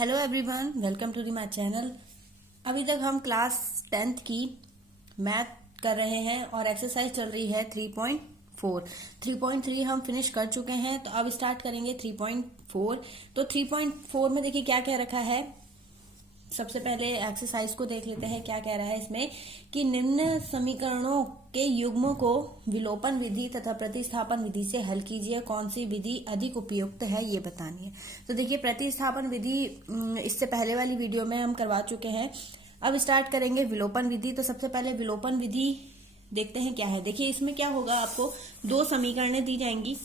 Hello everyone, welcome to the my channel. अभी तक हम क्लास 10th की मैथ कर रहे हैं और एक्सरसाइज चल रही है 3.4। 3.3 हम फिनिश कर चुके हैं, तो अब स्टार्ट करेंगे 3.4। तो 3.4 में देखिए क्या क्या रखा है। सबसे पहले एक्सरसाइज को देख लेते हैं क्या कह रहा है इसमें कि निम्न समीकरणों के युग्मों को विलोपन विधि तथा प्रतिस्थापन विधि से हल कीजिए। कौन सी विधि अधिक उपयुक्त है ये बतानी है। तो देखिए प्रतिस्थापन विधि इससे पहले वाली वीडियो में हम करवा चुके हैं। अब स्टार्ट करेंगे विलोपन विधि। तो सबसे पहले विलोपन विधि देखते हैं क्या है। देखिए इसमें क्या होगा, आपको दो समीकरणें दी जाएंगी।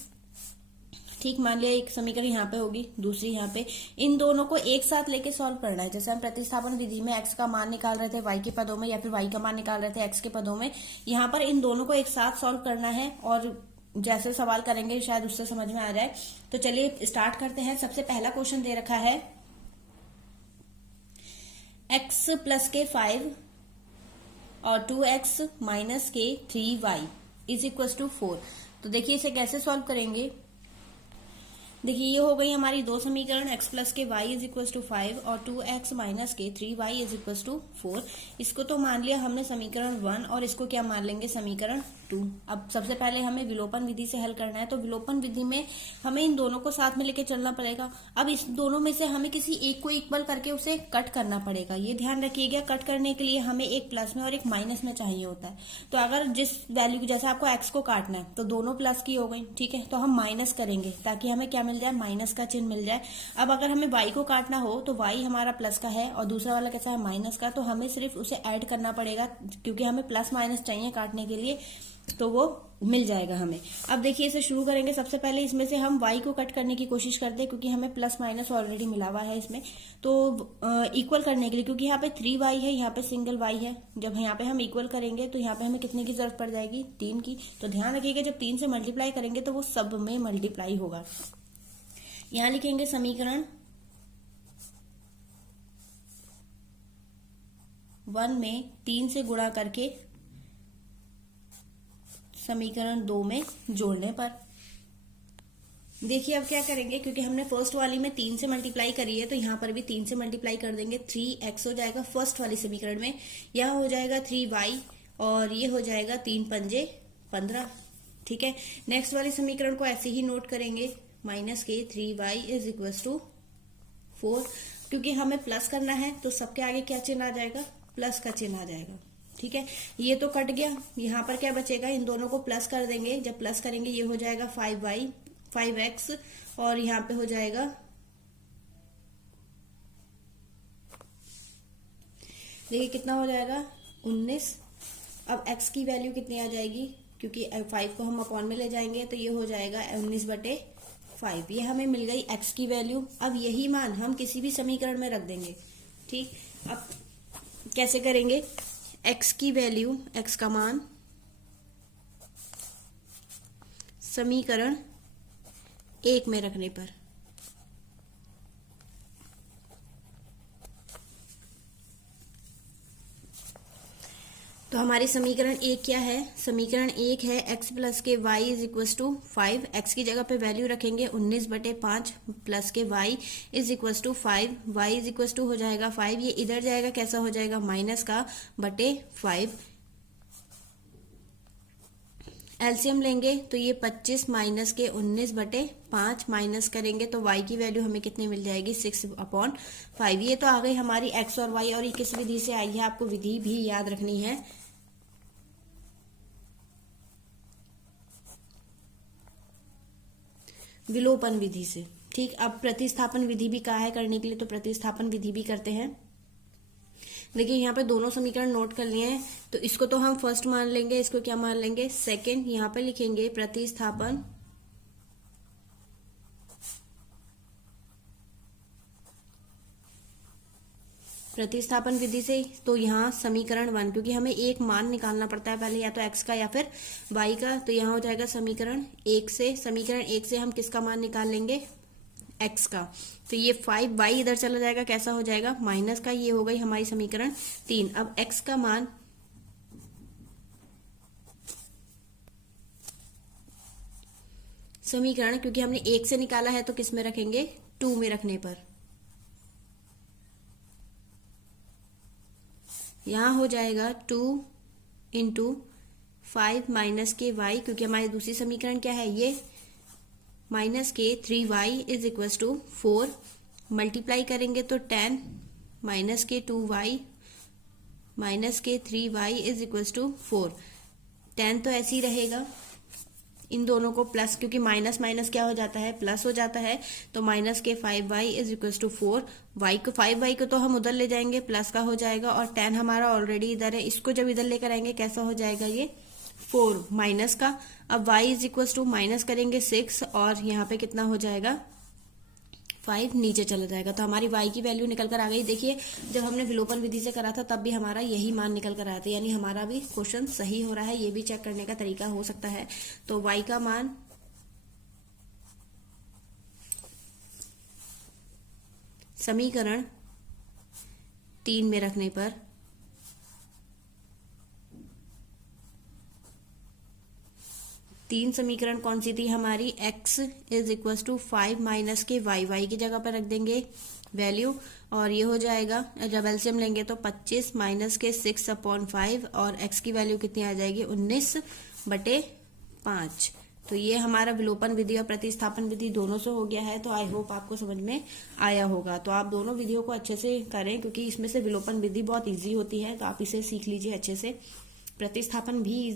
ठीक, मान लिया एक समीकरण यहाँ पे होगी, दूसरी यहाँ पे। इन दोनों को एक साथ लेके सॉल्व करना है। जैसे हम प्रतिस्थापन विधि में x का मान निकाल रहे थे y के पदों में, या फिर y का मान निकाल रहे थे x के पदों में, यहाँ पर इन दोनों को एक साथ सॉल्व करना है। और जैसे सवाल करेंगे शायद उससे समझ में आ जाए। तो चलिए स्टार्ट करते हैं। सबसे पहला क्वेश्चन दे रखा है x प्लस के 5 और 2x माइनस के 3y इज इक्वल टू 4। तो देखिए इसे कैसे सॉल्व करेंगे। देखिए ये हो गई हमारी दो समीकरण, x प्लस के y इज इक्वल टू 5 और 2x माइनस के 3y इज इक्वल टू 4। इसको तो मान लिया हमने समीकरण 1 और इसको क्या मान लेंगे समीकरण 2। अब सबसे पहले हमें विलोपन विधि से हल करना है। तो विलोपन विधि में हमें इन दोनों को साथ में लेके चलना पड़ेगा। अब इस दोनों में से हमें किसी एक को इक्वल करके उसे कट करना पड़ेगा। ये ध्यान रखिएगा, कट करने के लिए हमें एक प्लस में और एक माइनस में चाहिए होता है। तो अगर जिस वैल्यू की, जैसे आपको x को काटना है तो दोनों प्लस की हो गई, ठीक है, तो हम माइनस करेंगे ताकि हमें क्या मिल जाए, माइनस का चिन्ह मिल जाए। अब अगर हमें y को काटना हो तो y हमारा प्लस का है और दूसरा वाला कैसा है, माइनस का। तो हमें सिर्फ उसे ऐड करना पड़ेगा क्योंकि हमें प्लस माइनस चाहिए काटने के लिए, तो वो मिल जाएगा हमें। अब देखिए इसे शुरू करेंगे। सबसे पहले इसमें से हम y को कट करने की कोशिश करते हैं क्योंकि हमें प्लस माइनस ऑलरेडी मिला हुआ है इसमें। तो इक्वल करने के लिए, क्योंकि यहाँ पे 3y है, यहाँ पे सिंगल y है, जब यहाँ पे हम इक्वल करेंगे तो यहाँ पे हमें कितने की जरूरत पड़ जाएगी, 3 की। तो ध्यान रखिएगा जब 3 से मल्टीप्लाई करेंगे तो वो सब में मल्टीप्लाई होगा। यहाँ लिखेंगे समीकरण 1 में 3 से गुणा करके समीकरण 2 में जोड़ने पर। देखिए अब क्या करेंगे, क्योंकि हमने फर्स्ट वाली में 3 से मल्टीप्लाई करी है तो यहाँ पर भी 3 से मल्टीप्लाई कर देंगे। 3x हो जाएगा फर्स्ट वाली समीकरण में, यहाँ हो जाएगा 3y और ये हो जाएगा 3 पंजे 15। ठीक है, नेक्स्ट वाली समीकरण को ऐसे ही नोट करेंगे, माइनस के 3y इज इक्वल टू 4। क्योंकि हमें प्लस करना है तो सबके आगे क्या चिन्ह आ जाएगा, प्लस का चिन्ह आ जाएगा। ठीक है, ये तो कट गया। यहाँ पर क्या बचेगा, इन दोनों को प्लस कर देंगे। जब प्लस करेंगे ये हो जाएगा 5x और यहाँ पे हो जाएगा, देखिए कितना हो जाएगा 19। अब x की वैल्यू कितनी आ जाएगी, क्योंकि 5 को हम अपॉन में ले जाएंगे तो ये हो जाएगा 19/5। ये हमें मिल गई x की वैल्यू। अब यही मान हम किसी भी समीकरण में रख देंगे। ठीक, अब कैसे करेंगे, x की वैल्यू, x का मान समीकरण 1 में रखने पर। तो हमारी समीकरण 1 क्या है, समीकरण 1 है x प्लस के y is equal to 5। x की जगह पे वैल्यू रखेंगे 19/5 प्लस के y is equal to 5। y is equal to हो जाएगा 5, ये इधर जाएगा, कैसा हो जाएगा, माइनस का बटे 5। एलसीएम लेंगे तो ये 25 माइनस के 19/5 माइनस करेंगे तो y की वैल्यू हमें कितनी मिल जाएगी, 6/5। ये तो आ गई हमारी x और y। और ये किस विधि से आई है, आपको विधि भी याद रखनी है। विलोपन विधि से। ठीक, अब प्रतिस्थापन विधि भी कहा है करने के लिए, तो प्रतिस्थापन विधि भी करते हैं। देखिए यहाँ पे दोनों समीकरण नोट कर लिए हैं, तो इसको तो हम फर्स्ट मान लेंगे, इसको क्या मान लेंगे, सेकंड। यहाँ पे लिखेंगे प्रतिस्थापन विधि से। तो यहाँ समीकरण 1, क्योंकि हमें एक मान निकालना पड़ता है पहले, या तो x का या फिर y का। तो यहाँ हो जाएगा समीकरण 1 से। समीकरण 1 से हम किसका मान निकाल लेंगे, x का। तो ये 5y इधर चला जाएगा, कैसा हो जाएगा, माइनस का। ये हो गई हमारी समीकरण 3। अब x का मान समीकरण, क्योंकि हमने 1 से निकाला है तो किस में रखेंगे, 2 में रखने पर। यहाँ हो जाएगा 2 × 5 माइनस के वाई, क्योंकि हमारी दूसरी समीकरण क्या है ये, माइनस के 3y is equal to 4। Multiply करेंगे तो 10 माइनस के 2y माइनस के 3y इज इक्वल टू 4। 10 तो ऐसे ही रहेगा, इन दोनों को प्लस, क्योंकि माइनस माइनस क्या हो जाता है, प्लस हो जाता है। तो माइनस के 5y is equal to 4। y को 5y को तो हम उधर ले जाएंगे, प्लस का हो जाएगा, और 10 हमारा ऑलरेडी इधर है, इसको जब इधर लेकर आएंगे कैसा हो जाएगा ये 4 माइनस का। अब y is equal to minus करेंगे 6, और यहाँ पे कितना हो जाएगा 5 नीचे चला जाएगा। तो हमारी y की वैल्यू निकल कर आ गई। देखिए जब हमने विलोपन विधि से करा था तब भी हमारा यही मान निकल कर आया था, यानी हमारा भी क्वेश्चन सही हो रहा है। ये भी चेक करने का तरीका हो सकता है। तो y का मान समीकरण 3 में रखने पर तीन समीकरण कौन सी थी हमारी, x is equal to 5 minus के y की जगह पर रख देंगे वैल्यू, और ये हो जाएगा जब एलसीएम लेंगे तो 25 माइनस के 6/5, और x की वैल्यू कितनी आ जाएगी 19/5। तो ये हमारा विलोपन विधि और प्रतिस्थापन विधि दोनों से हो गया है। तो आई होप आपको समझ में आया होगा। तो आप दोनों विधियों को अच्छे से करें, क्योंकि इसमें से विलोपन विधि बहुत इजी होती है, तो आप इसे सीख लीजिए अच्छे से। प्रतिस्थापन भी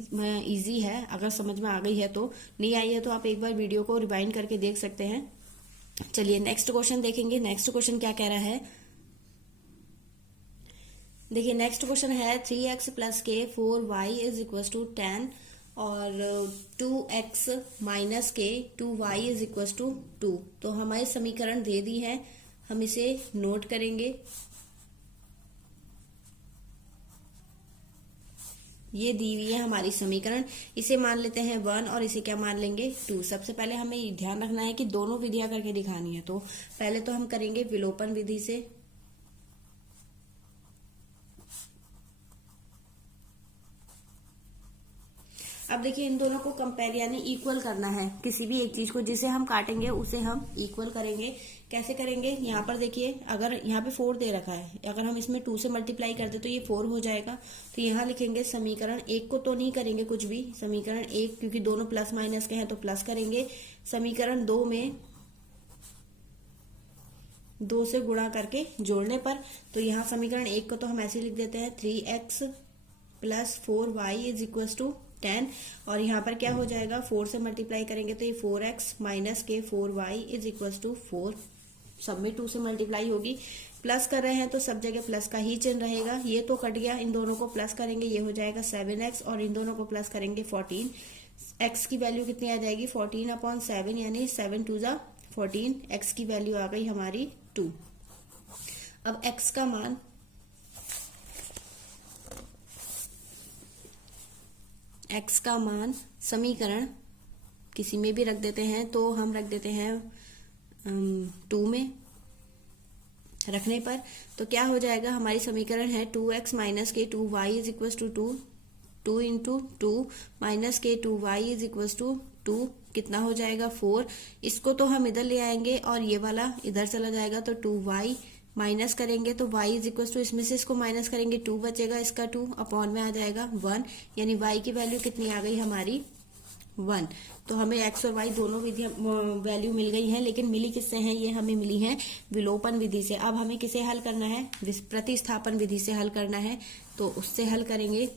इजी है, अगर समझ में आ गई है तो। नहीं आई है तो आप एक बार वीडियो को रिवाइंड करके देख सकते हैं। चलिए नेक्स्ट क्वेश्चन देखेंगे। नेक्स्ट क्वेश्चन क्या कह रहा है, देखिए नेक्स्ट क्वेश्चन है 3x प्लस के 4y इज इक्वल टू 10 और 2x माइनस के 2y इज इक्वल टू 2। तो हमारी समीकरण दे दी है, हम इसे नोट करेंगे। ये दी हुई है हमारी समीकरण, इसे मान लेते हैं 1 और इसे क्या मान लेंगे 2। सबसे पहले हमें ध्यान रखना है कि दोनों विधियां करके दिखानी है। तो पहले तो हम करेंगे विलोपन विधि से। अब देखिए इन दोनों को कंपेयर यानी इक्वल करना है, किसी भी एक चीज को जिसे हम काटेंगे उसे हम इक्वल करेंगे। कैसे करेंगे, यहाँ पर देखिए अगर यहाँ पे 4 दे रखा है, अगर हम इसमें 2 से मल्टीप्लाई कर दे तो ये 4 हो जाएगा। तो यहाँ लिखेंगे समीकरण 1 को तो नहीं करेंगे कुछ भी, समीकरण 1 क्योंकि दोनों प्लस माइनस के हैं तो प्लस करेंगे। समीकरण 2 में 2 से गुणा करके जोड़ने पर, तो यहाँ समीकरण 1 को तो हम ऐसे लिख देते हैं 3x plus 4y is equal to 10, और यहाँ पर क्या हो जाएगा 4 से मल्टीप्लाई करेंगे तो ये 4x माइनस के 4y इज इक्वल टू 4। सब में 2 से मल्टीप्लाई होगी, प्लस कर रहे हैं तो सब जगह प्लस का ही चिन्ह रहेगा। ये तो कट गया, इन दोनों को प्लस करेंगे ये हो जाएगा 7x, और इन दोनों को प्लस करेंगे 14। x की वैल्यू कितनी आ जाएगी 14/7, यानी 7 2 जा 14। x की वैल्यू आ गई हमारी 2। अब x का मान समीकरण किसी में भी रख देते हैं, तो हम रख देते हैं 2 में रखने पर, तो क्या हो जाएगा हमारी समीकरण है 2x माइनस के 2y is equal to 2, 2 into 2 minus के 2y इज इक्वल टू 2, कितना हो जाएगा 4। इसको तो हम इधर ले आएंगे और ये वाला इधर चला जाएगा, तो 2y माइनस करेंगे तो y इज इक्वल टू, इसमें से इसको माइनस करेंगे 2 बचेगा, इसका 2 अपॉन में आ जाएगा 1, यानी y की वैल्यू कितनी आ गई हमारी 1। तो हमें x और y दोनों वैल्यू मिल गई है, लेकिन मिली किससे हैं, ये हमें मिली है विलोपन विधि से। अब हमें किसे हल करना है, प्रतिस्थापन विधि से हल करना है, तो उससे हल करेंगे।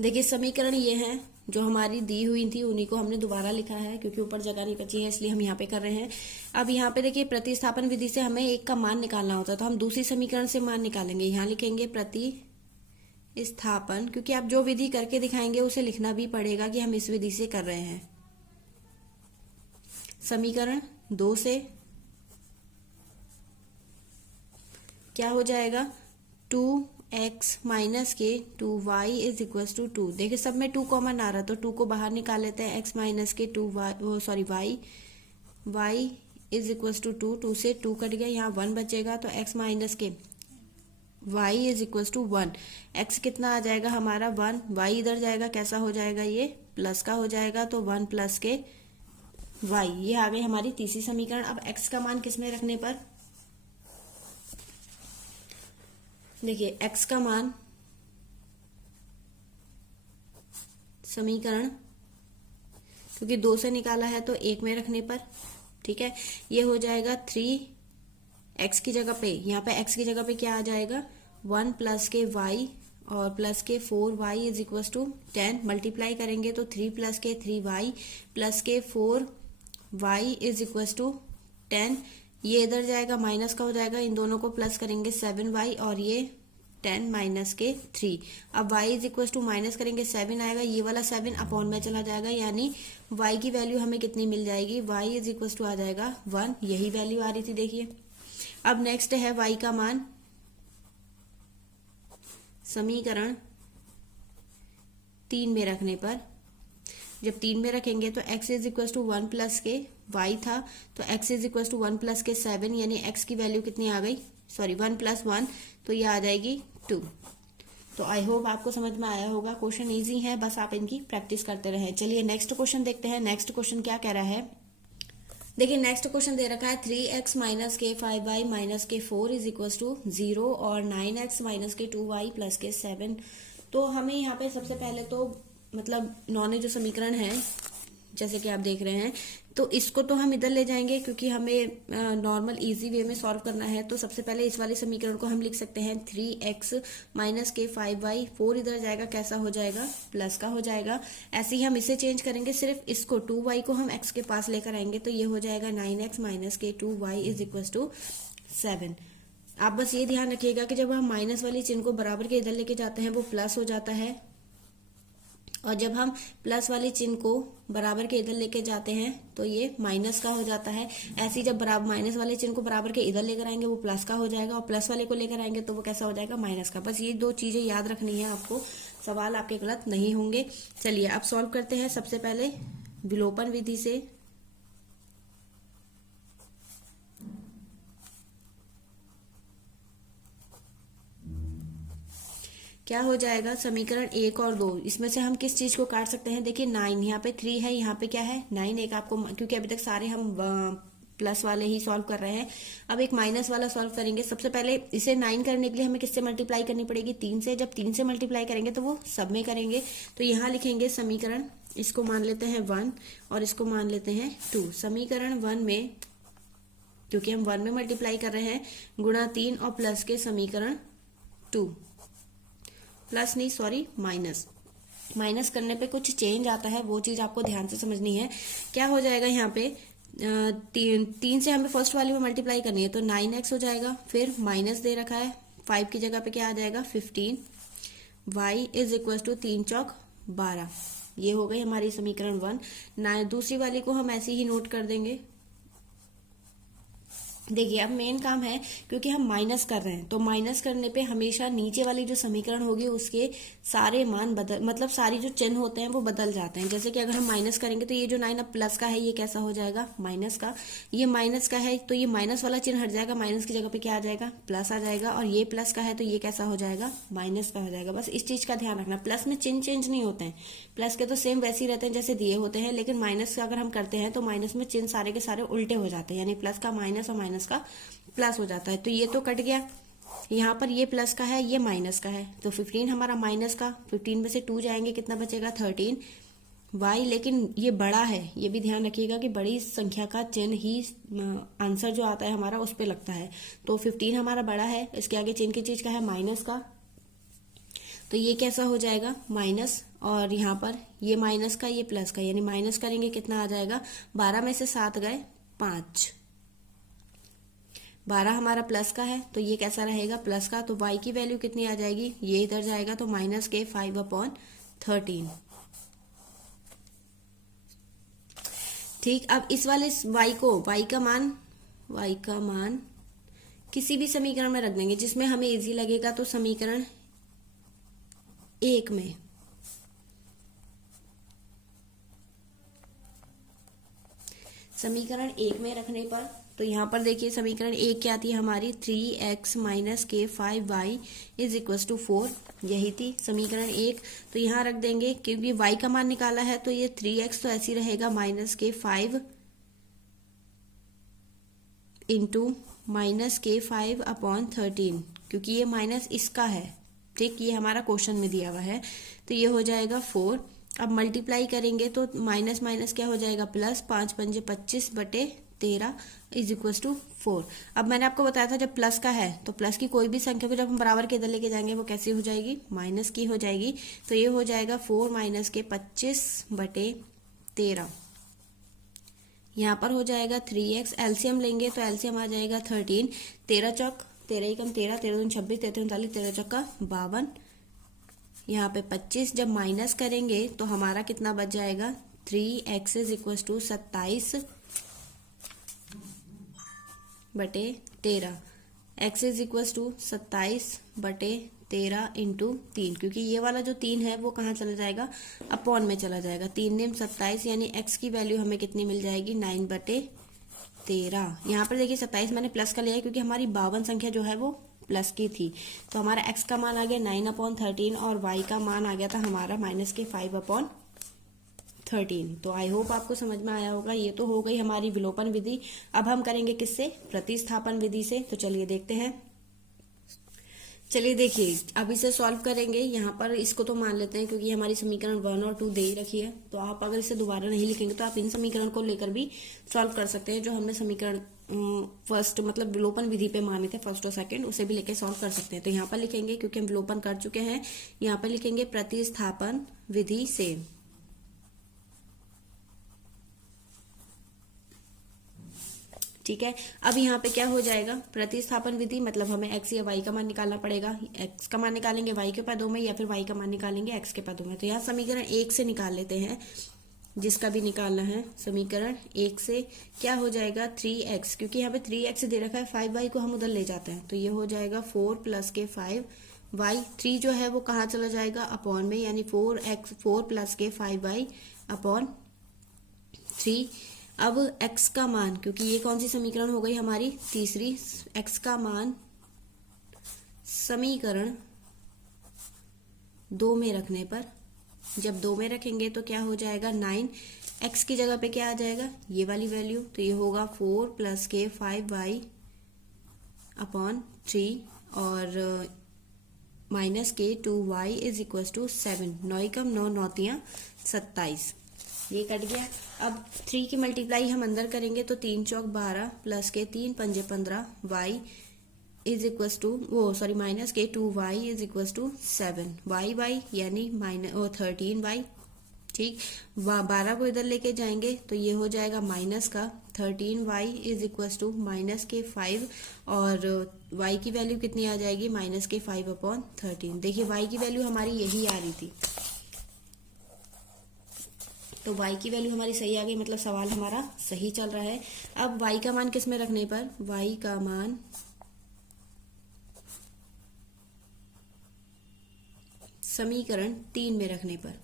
देखिए समीकरण ये है जो हमारी दी हुई थी, उन्हीं को हमने दोबारा लिखा है, क्योंकि ऊपर जगह नहीं बची है इसलिए हम यहाँ पे कर रहे हैं। अब यहाँ पे देखिए प्रतिस्थापन विधि से हमें एक का मान निकालना होता है, तो हम दूसरी समीकरण से मान निकालेंगे। यहाँ लिखेंगे प्रतिस्थापन, क्योंकि आप जो विधि करके दिखाएंगे उसे लिखना भी पड़ेगा कि हम इस विधि से कर रहे हैं। समीकरण 2 से क्या हो जाएगा 2x माइनस के 2y इज इक्वल टू 2। देखिए सब में 2 कॉमन आ रहा है, तो 2 को बाहर निकाल लेते हैं। x माइनस के y इज इक्वल टू 2, 2 से 2 कट गया, यहाँ 1 बचेगा, तो x माइनस के y is equal to 1। x कितना आ जाएगा हमारा 1, y इधर जाएगा, कैसा हो जाएगा ये प्लस का हो जाएगा, तो 1 प्लस के y। ये आ गई हमारी तीसरी समीकरण। अब x का मान किस में रखने पर, देखिए x का मान समीकरण, क्योंकि 2 से निकाला है तो 1 में रखने पर, ठीक है, ये हो जाएगा 3x की जगह पे, यहाँ पे x की जगह पे क्या आ जाएगा 1 प्लस के y और प्लस के 4y is equal to 10, multiply करेंगे तो 3 प्लस के 3y प्लस के 4y इज इक्वल टू 10, ये इधर जाएगा माइनस का हो जाएगा, इन दोनों को प्लस करेंगे 7y और ये 10 माइनस के 3। अब y is equal to minus करेंगे 7 आएगा, ये वाला 7 अपॉन में चला जाएगा, यानी y की वैल्यू हमें कितनी मिल जाएगी, y इज इक्वल टू आ जाएगा 1, यही वैल्यू आ रही थी देखिए। अब नेक्स्ट है y का मान समीकरण 3 में रखने पर, जब 3 में रखेंगे तो x is equal to 1 plus के y था, तो x is equal to 1 plus के 7, यानी x की वैल्यू कितनी आ गई, सॉरी 1 प्लस 1, तो ये आ जाएगी 2। तो आई होप आपको समझ में आया होगा, क्वेश्चन इजी है, बस आप इनकी प्रैक्टिस करते रहें। चलिए नेक्स्ट क्वेश्चन देखते हैं। नेक्स्ट क्वेश्चन क्या कह रहा है, देखिए नेक्स्ट क्वेश्चन दे रखा है 3x माइनस के 5y माइनस के 4 इज इक्वल टू 0 और 9x माइनस के 2y प्लस के 7। तो हमें यहाँ पे सबसे पहले तो मतलब नॉन जो समीकरण है जैसे कि आप देख रहे हैं, तो इसको तो हम इधर ले जाएंगे क्योंकि हमें नॉर्मल इजी वे में सॉल्व करना है। तो सबसे पहले इस वाले समीकरण को हम लिख सकते हैं 3x माइनस के 5y, 4 इधर जाएगा कैसा हो जाएगा, प्लस का हो जाएगा। ऐसे ही हम इसे चेंज करेंगे, सिर्फ इसको 2y को हम x के पास लेकर आएंगे, तो ये हो जाएगा 9x माइनस के 2y इज इक्वल टू 7। आप बस ये ध्यान रखिएगा कि जब हम माइनस वाली चिन्ह को बराबर के इधर लेके जाते हैं वो प्लस हो जाता है, और जब हम प्लस वाले चिन्ह को बराबर के इधर लेके जाते हैं तो ये माइनस का हो जाता है। ऐसे ही जब बराबर माइनस वाले चिन्ह को बराबर के इधर लेकर आएंगे वो प्लस का हो जाएगा, और प्लस वाले को लेकर आएंगे तो वो कैसा हो जाएगा, माइनस का। बस ये 2 चीजें याद रखनी है आपको, सवाल आपके गलत नहीं होंगे। चलिए अब सॉल्व करते हैं। सबसे पहले विलोपन विधि से क्या हो जाएगा, समीकरण 1 और 2, इसमें से हम किस चीज को काट सकते हैं, देखिए 9, यहाँ पे 3 है, यहाँ पे क्या है 9, एक आपको, क्योंकि अभी तक सारे हम प्लस वाले ही सॉल्व कर रहे हैं, अब एक माइनस वाला सॉल्व करेंगे। सबसे पहले इसे 9 करने के लिए हमें किससे मल्टीप्लाई करनी पड़ेगी, 3 से। जब 3 से मल्टीप्लाई करेंगे तो वो सब में करेंगे, तो यहाँ लिखेंगे समीकरण, इसको मान लेते हैं 1 और इसको मान लेते हैं 2। समीकरण 1 में, क्योंकि हम 1 में मल्टीप्लाई कर रहे हैं, गुणा 3 और प्लस के समीकरण 2, प्लस नहीं सॉरी माइनस, माइनस करने पे कुछ चेंज आता है, वो चीज आपको ध्यान से समझनी है। क्या हो जाएगा यहाँ पे, 3 से हमें फर्स्ट वाली में मल्टीप्लाई करनी है तो 9x हो जाएगा, फिर माइनस दे रखा है 5 की जगह पे क्या आ जाएगा 15, y इज इक्वल टू 3 चौक 12। ये हो गई हमारी समीकरण 1। दूसरी वाली को हम ऐसे ही नोट कर देंगे। देखिए अब मेन काम है, क्योंकि हम माइनस कर रहे हैं तो माइनस करने पे हमेशा नीचे वाली जो समीकरण होगी उसके सारे मान बदल, मतलब सारी जो चिन्ह होते हैं वो बदल जाते हैं। जैसे कि अगर हम माइनस करेंगे तो ये जो 9 अब प्लस का है ये कैसा हो जाएगा, माइनस का। ये माइनस का है तो ये माइनस वाला चिन्ह हट जाएगा, माइनस की जगह पे क्या आ जाएगा, प्लस आ जाएगा। और ये प्लस का है तो ये कैसा हो जाएगा, माइनस का हो जाएगा। बस इस चीज का ध्यान रखना, प्लस में चिन्ह चेंज नहीं होते हैं, प्लस के तो सेम वैसे ही रहते हैं जैसे दिए होते हैं, लेकिन माइनस का अगर हम करते हैं तो माइनस में चिन्ह सारे के सारे उल्टे हो जाते हैं, यानी प्लस का माइनस और माइनस का प्लस हो जाता है। तो ये तो कट गया, यहाँ पर ये प्लस का है ये माइनस का है, तो 15 हमारा माइनस का, 15 में से 2 जाएंगे कितना बचेगा 13 y। लेकिन ये बड़ा है, ये भी ध्यान रखिएगा कि बड़ी संख्या का चिन्ह ही आंसर जो आता है हमारा उस पे लगता है। तो 15 हमारा बड़ा है, इसके आगे चिन्ह की चीज का है माइनस का, तो ये कैसा हो जाएगा माइनस, और यहाँ पर ये माइनस का ये प्लस का, यानी माइनस करेंगे कितना आ जाएगा, 12 में से 7 गए 5, 12 हमारा प्लस का है तो ये कैसा रहेगा, प्लस का। तो y की वैल्यू कितनी आ जाएगी, ये इधर जाएगा तो माइनस के 5/13। ठीक, अब इस वाले y को, y का मान किसी भी समीकरण में रख देंगे जिसमें हमें इजी लगेगा। तो समीकरण 1 में, समीकरण 1 में रखने पर, तो यहाँ पर देखिए समीकरण 1 क्या थी हमारी, 3x माइनस के 5y इज इक्वल टू 4, यही थी समीकरण 1। तो यहाँ रख देंगे, क्योंकि y का मान निकाला है तो ये 3x तो ऐसे ही रहेगा माइनस के 5 इंटू माइनस के 5/13, क्योंकि ये माइनस इसका है, ठीक, ये हमारा क्वेश्चन में दिया हुआ है। तो ये हो जाएगा 4। अब मल्टीप्लाई करेंगे तो माइनस माइनस क्या हो जाएगा प्लस, 5 पंजे 25 बटे 13 इज इक्वल टू 4। अब मैंने आपको बताया था जब प्लस का है तो प्लस की कोई भी संख्या को जब हम बराबर के इधर लेके जाएंगे वो कैसी हो जाएगी, माइनस की हो जाएगी। तो ये हो जाएगा 4 माइनस के 25 बटे 13। यहाँ पर हो जाएगा 3x, एलसीएम लेंगे तो एलसीएम आ जाएगा 13। 13 चौक 13 ही कम 13, 13 दूनी 26, 13 39, 13 चौका 52। यहाँ पे 25 जब माइनस करेंगे तो हमारा कितना बच जाएगा, 3x इज इक्वल टू 27 बटे 13। x इज इक्वल टू 27 बटे 13 इंटू 3, क्योंकि ये वाला जो 3 है वो कहाँ चला जाएगा, अपॉन में चला जाएगा। 3 नेम 27, यानी x की वैल्यू हमें कितनी मिल जाएगी, 9 बटे 13। यहाँ पर देखिए 27 मैंने प्लस का लिया है क्योंकि हमारी 52 संख्या जो है वो प्लस की थी। तो हमारा x का मान आ गया 9/13 और y का मान आ गया था हमारा माइनस के 5/13। तो आई होप आपको समझ में आया होगा। ये तो हो गई हमारी विलोपन विधि। अब हम करेंगे किससे, प्रतिस्थापन विधि से। तो चलिए देखते हैं। चलिए देखिए, अब इसे सॉल्व करेंगे। यहाँ पर इसको तो मान लेते हैं क्योंकि हमारी समीकरण 1 और 2 दे ही रखी है। तो आप अगर इसे दोबारा नहीं लिखेंगे तो आप इन समीकरण को लेकर भी सॉल्व कर सकते हैं। जो हमने समीकरण फर्स्ट मतलब विलोपन विधि पे माने थे, फर्स्ट और सेकंड, उसे भी लेके सॉल्व कर सकते हैं। तो यहाँ पर लिखेंगे, क्योंकि हम विलोपन कर चुके हैं, यहाँ पर लिखेंगे प्रतिस्थापन विधि से। ठीक है। अब यहाँ पे क्या हो जाएगा, प्रतिस्थापन विधि मतलब हमें x या y का मान निकालना पड़ेगा। x का मान निकालेंगे y के पदों में या फिर y का मान निकालेंगे x के पदों में। तो यहाँ समीकरण 1 से निकाल लेते हैं, जिसका भी निकालना है। समीकरण 1 से क्या हो जाएगा, 3x, क्योंकि यहाँ पे 3x दे रखा है, 5y को हम उधर ले जाते हैं तो ये हो जाएगा 4 प्लस के 5y। 3 जो है वो कहाँ चला जाएगा, अपॉन में, यानी 4 प्लस के 5y अपॉन 3। अब x का मान, क्योंकि ये कौन सी समीकरण हो गई हमारी, तीसरी, x का मान समीकरण 2 में रखने पर, जब 2 में रखेंगे तो क्या हो जाएगा 9। x की जगह पे क्या आ जाएगा, ये वाली वैल्यू, तो ये होगा 4 प्लस के 5y अपॉन 3 और माइनस के 2y इज इक्वल टू 7। 9 कम 9 9 27, ये कट गया। अब 3 की मल्टीप्लाई हम अंदर करेंगे तो 3 चौक 12 प्लस के 3 पंजे 15 y is equal to minus के 2y is equal to 7 y यानी -13y। ठीक, 12 को इधर लेके जाएंगे तो ये हो जाएगा माइनस का 13y is equal to minus के 5 और y की वैल्यू कितनी आ जाएगी, माइनस के 5/13। देखिए y की वैल्यू हमारी यही आ रही थी, तो y की वैल्यू हमारी सही आ गई, मतलब सवाल हमारा सही चल रहा है। अब y का मान किस में रखने पर, y का मान समीकरण 3 में रखने पर,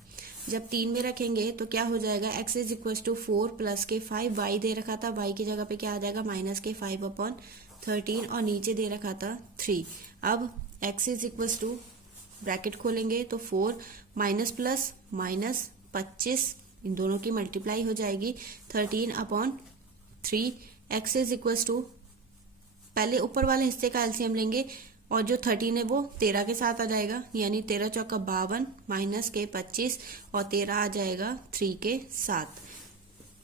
जब 3 में रखेंगे तो क्या हो जाएगा, x is equal to 4 plus के 5, y दे रखा था, y की जगह पे क्या आ जाएगा, माइनस के 5/13 और नीचे दे रखा था 3। अब x is equal to bracket खोलेंगे तो 4 माइनस प्लस माइनस 25, इन दोनों की मल्टीप्लाई हो जाएगी 13/3। x इज इक्वल टू, पहले ऊपर वाले हिस्से का एलसीएम लेंगे और जो 13 है वो 13 के साथ आ जाएगा, यानी 13 चौका 52 माइनस के 25 और 13 आ जाएगा 3 के साथ।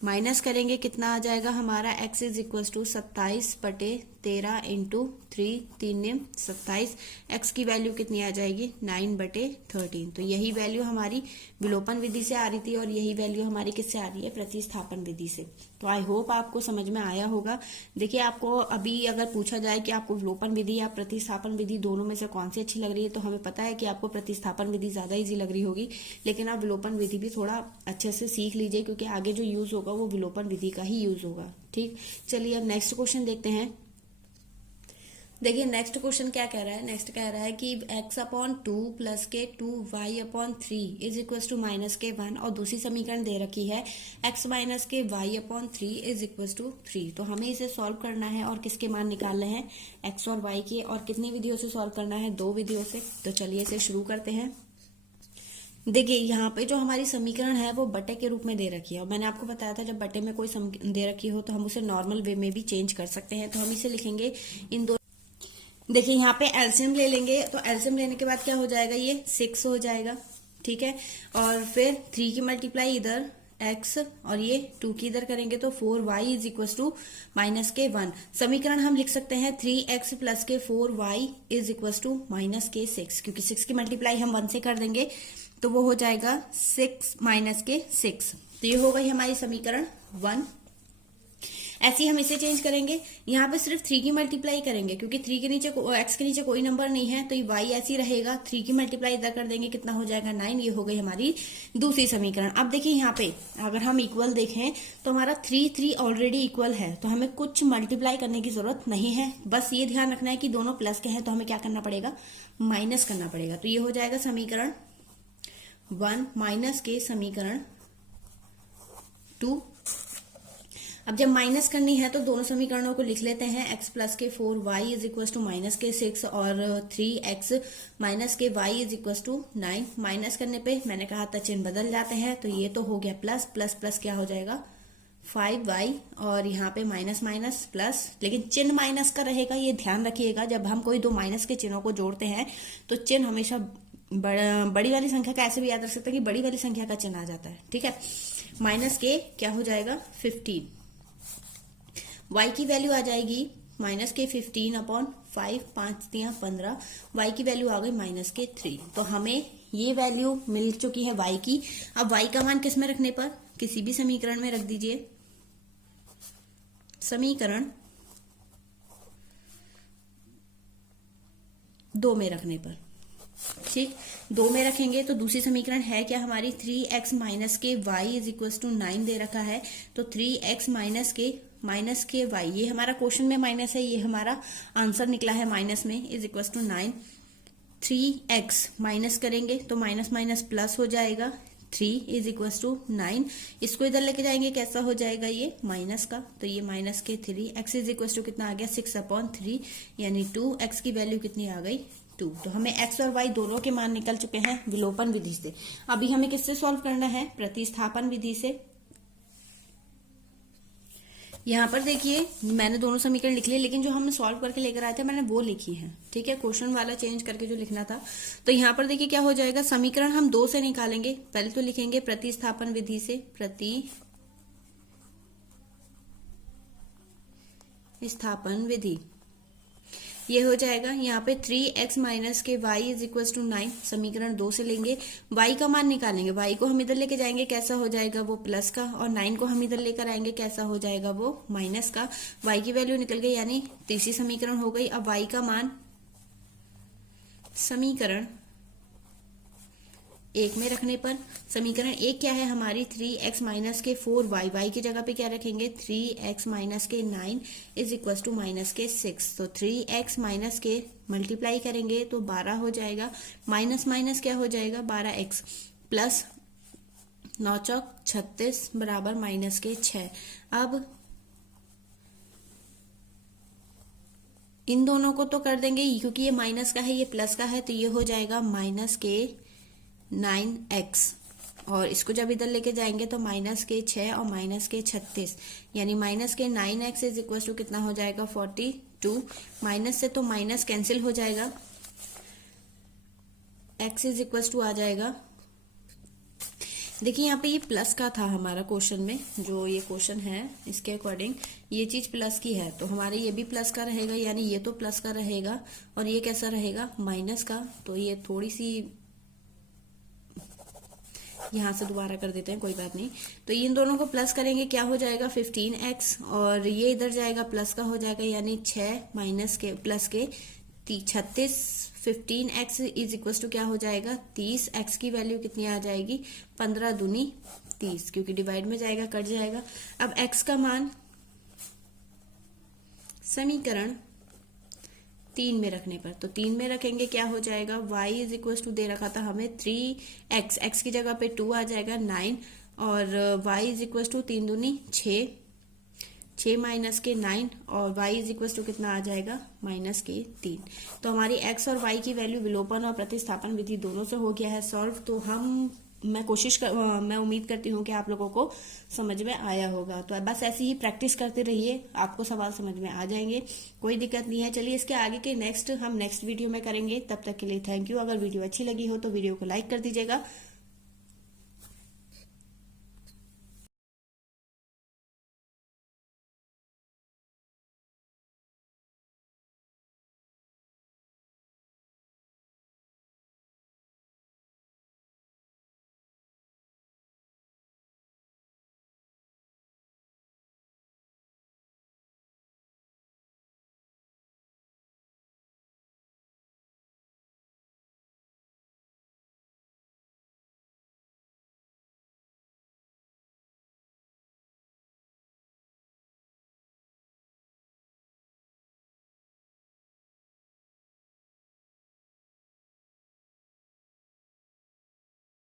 माइनस करेंगे कितना आ जाएगा हमारा, x is equal to 27/13 into 3 27। x की वैल्यू कितनी आ जाएगी, 9/13। तो यही वैल्यू हमारी विलोपन विधि से आ रही थी और यही वैल्यू हमारी किससे आ रही है, प्रतिस्थापन विधि से। तो आई होप आपको समझ में आया होगा। देखिए, आपको अभी अगर पूछा जाए कि आपको विलोपन विधि या प्रतिस्थापन विधि दोनों में से कौन सी अच्छी लग रही है, तो हमें पता है कि आपको प्रतिस्थापन विधि ज्यादा इजी लग रही होगी, लेकिन आप विलोपन विधि भी थोड़ा अच्छे से सीख लीजिए, क्योंकि आगे जो यूज होगा वो विलोपन विधि का ही यूज होगा। ठीक, चलिए अब नेक्स्ट क्वेश्चन देखते हैं। देखिए नेक्स्ट क्वेश्चन क्या कह रहा है, नेक्स्ट कह रहा है कि x/2 प्लस के 2y/3 is equal to minus के 1 और दूसरी समीकरण दे रखी है x माइनस के y/3 इज इक्वल टू 3। तो हमें इसे सॉल्व करना है और किसके मान निकालने हैं, x और y के, और कितनी विधियों से सॉल्व करना है, 2 विधियों से। तो चलिए इसे शुरू करते हैं। देखिए यहाँ पे जो हमारी समीकरण है वो बटे के रूप में दे रखी है और मैंने आपको बताया था जब बटे में कोई दे रखी हो तो हम उसे नॉर्मल वे में भी चेंज कर सकते हैं। तो हम इसे लिखेंगे इन दो। देखिए यहाँ पे एलसीएम ले लेंगे, तो एलसीएम लेने के बाद क्या हो जाएगा, ये 6 हो जाएगा, ठीक है। और फिर 3 की मल्टीप्लाई इधर x और ये 2 की इधर करेंगे तो 4y is equal to -k1। समीकरण हम लिख सकते हैं 3x प्लस के 4y is equal to -k6, क्योंकि 6 की मल्टीप्लाई हम 1 से कर देंगे तो वो हो जाएगा 6 -k6। तो ये हो गई हमारी समीकरण 1। ऐसे ही हम इसे चेंज करेंगे, यहाँ पे सिर्फ 3 की मल्टीप्लाई करेंगे, क्योंकि 3 के नीचे x के नीचे कोई नंबर नहीं है, तो ये y ऐसे ही रहेगा। 3 की मल्टीप्लाई इधर कर देंगे, कितना हो जाएगा 9। ये हो गई हमारी दूसरी समीकरण। अब देखिए यहाँ पे अगर हम इक्वल देखें तो हमारा 3 ऑलरेडी इक्वल है, तो हमें कुछ मल्टीप्लाई करने की जरूरत नहीं है। बस ये ध्यान रखना है कि दोनों प्लस के हैं, तो हमें क्या करना पड़ेगा, माइनस करना पड़ेगा। तो ये हो जाएगा समीकरण 1 माइनस के समीकरण 2। अब जब माइनस करनी है तो दोनों समीकरणों को लिख लेते हैं। x प्लस के 4y is equal to -k6 और 3x माइनस के y is equal to 9। Minus करने पे मैंने कहा था चिन्ह बदल जाते हैं, तो ये तो हो गया प्लस प्लस प्लस क्या हो जाएगा 5y, और यहाँ पे माइनस माइनस प्लस, लेकिन चिन्ह माइनस का रहेगा, ये ध्यान रखिएगा। जब हम कोई दो माइनस के चिन्हों को जोड़ते हैं तो चिन्ह हमेशा बड़ी वाली संख्या का ऐसे भी याद रख सकते हैं कि बड़ी वाली संख्या का चिन्ह आ जाता है, ठीक है। माइनस के क्या हो जाएगा 15, y की वैल्यू आ जाएगी -15/5, 5×3 = 15। y की वैल्यू आ गई -3। तो हमें ये वैल्यू मिल चुकी है y की। अब y का मान किस में रखने पर, किसी भी समीकरण में रख दीजिए। समीकरण 2 में रखने पर, ठीक, 2 में रखेंगे तो दूसरी समीकरण है क्या हमारी, 3x माइनस के y इज इक्वल टू 9 दे रखा है, तो 3x माइनस के y, ये हमारा क्वेश्चन में माइनस है, ये हमारा आंसर निकला है माइनस में, is equal to 9। 3x minus करेंगे तो माइनस माइनस प्लस हो जाएगा, 3 इज इक्वल टू 9। इसको इधर लेके जाएंगे, कैसा हो जाएगा ये माइनस का, तो ये माइनस के 3। x इज इक्वल टू कितना आ गया 6/3, यानी 2। x की वैल्यू कितनी आ गई 2। तो हमें x और y दोनों के मान निकल चुके हैं विलोपन विधि से। अभी हमें किससे सॉल्व करना है, प्रतिस्थापन विधि से। यहाँ पर देखिए मैंने दोनों समीकरण लिख लिए, लेकिन जो हमने सॉल्व करके लेकर आए थे मैंने वो लिखी है, ठीक है, क्वेश्चन वाला चेंज करके जो लिखना था। तो यहाँ पर देखिए क्या हो जाएगा, समीकरण हम 2 से निकालेंगे। पहले तो लिखेंगे प्रतिस्थापन विधि से, प्रतिस्थापन विधि। ये हो जाएगा यहाँ पे 3x माइनस के y इज इक्वल टू 9, समीकरण 2 से लेंगे। y का मान निकालेंगे, y को हम इधर लेके जाएंगे, कैसा हो जाएगा वो प्लस का, और 9 को हम इधर लेकर आएंगे, कैसा हो जाएगा वो माइनस का। y की वैल्यू निकल गई, यानी तीसरी समीकरण हो गई। अब y का मान समीकरण 1 में रखने पर, समीकरण 1 क्या है हमारी, 3x माइनस के 4y, y की जगह पे क्या रखेंगे 3x माइनस के 9 इज इक्वल टू माइनस के 6। तो 3x माइनस के मल्टीप्लाई करेंगे तो 12 हो जाएगा, माइनस माइनस क्या हो जाएगा 12x, प्लस 9 चौक 36 बराबर माइनस के 6। अब इन दोनों को तो कर देंगे, क्योंकि ये माइनस का है ये प्लस का है, तो ये हो जाएगा माइनस के 9x, और इसको जब इधर लेके जाएंगे तो माइनस के 6 और माइनस के 36, यानी माइनस के 9x इज इक्वल टू कितना हो जाएगा 42। माइनस से तो माइनस कैंसिल हो जाएगा, x इज इक्वल टू आ जाएगा। देखिए यहाँ पे ये प्लस का था हमारा क्वेश्चन में, जो ये क्वेश्चन है इसके अकॉर्डिंग ये चीज प्लस की है, तो हमारे ये भी प्लस का रहेगा, यानी ये तो प्लस का रहेगा, और ये कैसा रहेगा माइनस का। तो ये थोड़ी सी यहाँ से दोबारा कर देते हैं, कोई बात नहीं। तो इन दोनों को प्लस करेंगे, क्या हो जाएगा 15x, और ये इधर जाएगा प्लस का हो जाएगा, यानी 6 माइनस के प्लस के 36। 15x इज इक्वल टू क्या हो जाएगा 30। x की वैल्यू कितनी आ जाएगी 15 दूनी 30, क्योंकि डिवाइड में जाएगा कट जाएगा। अब x का मान समीकरण 3 में रखने पर, तो 3 में रखेंगे क्या हो जाएगा, y इज इक्वल टू दे रखा था हमें 3x, x की जगह पे 2 आ जाएगा 9, और y इज इक्वल टू 3 दूनी 6, 6 माइनस के 9, और y इज इक्वल टू कितना आ जाएगा माइनस के 3। तो हमारी x और y की वैल्यू विलोपन और प्रतिस्थापन विधि दोनों से हो गया है सॉल्व। तो हम मैं उम्मीद करती हूँ कि आप लोगों को समझ में आया होगा। तो बस ऐसे ही प्रैक्टिस करते रहिए, आपको सवाल समझ में आ जाएंगे, कोई दिक्कत नहीं है। चलिए इसके आगे के हम नेक्स्ट वीडियो में करेंगे। तब तक के लिए थैंक यू। अगर वीडियो अच्छी लगी हो तो वीडियो को लाइक कर दीजिएगा